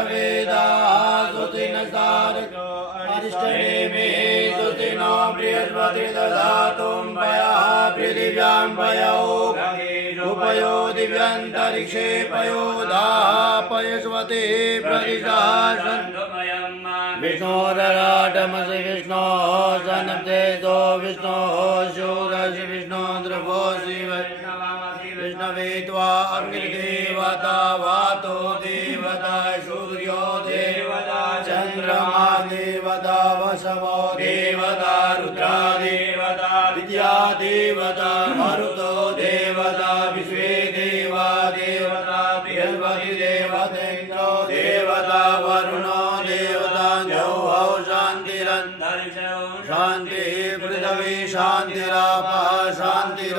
अथर्वेदाः स्वस्ति नस्तारको अरिष्टनेमि स्वस्ति नो बृहस्पति दधातु पयः पृथिव्यां पयो उपयो दिव्यान्तरिक्षे पयोधाः पयस्वति प्रतिष्ठाः विष्णोरराटमसि विष्णोः सनप्तेजो विष्णोः शूरसि विष्णो द्रवो शिव विष्णवे त्वा अग्निदेवता वातो देवता सूर्यो देवता चन्द्रमा देवता वसवो देवता रुद्रा देवता विद्या देवता मरुतो देवता विश्वे देवा देवता बृहस्पति देवतेन्द्रो देवता वरुणो देवता जौहौ शान्तिरन्तरिक्षौ शान्ति पृथिवी शान्तिरापः शान्ति